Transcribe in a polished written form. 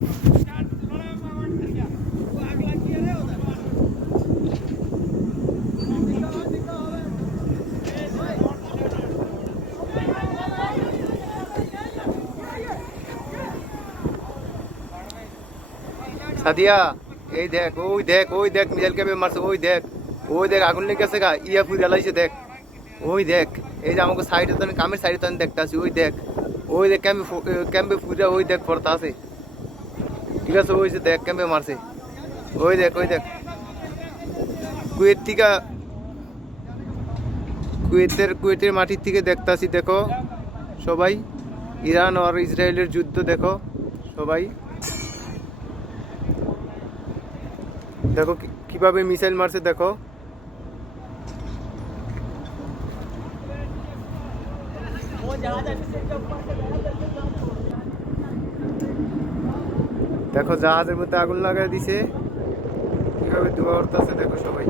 সাদিয়া এই দেখ, ওই দেখ মিসাইল ক্যাম্পে মারছে, ওই দেখ আগুন লেগে গেছে গা, ইয়া ফুই জ্বালাইছে দেখ, ওই দেখ। এই যে আমাকে সাইডে তো কামের সাইডে তো আমি দেখতে আছি, ওই দেখ ক্যাম্পে ফুইরা ওই দেখ পড়তা আছে, ঠিক আছে। ওই যে দেখ ক্যাম্পে মারছে, ওই দেখ কুয়েতের মাটির থেকে দেখতে আসি, দেখো সবাই, ইরান আর ইসরায়েলের যুদ্ধ দেখো সবাই, দেখো কিভাবে মিসাইল মারছে দেখো। দেখো জাহাজের মধ্যে আগুন লাগাই দিছে, কিভাবে ধোঁয়া উঠতেছে দেখো সবাই।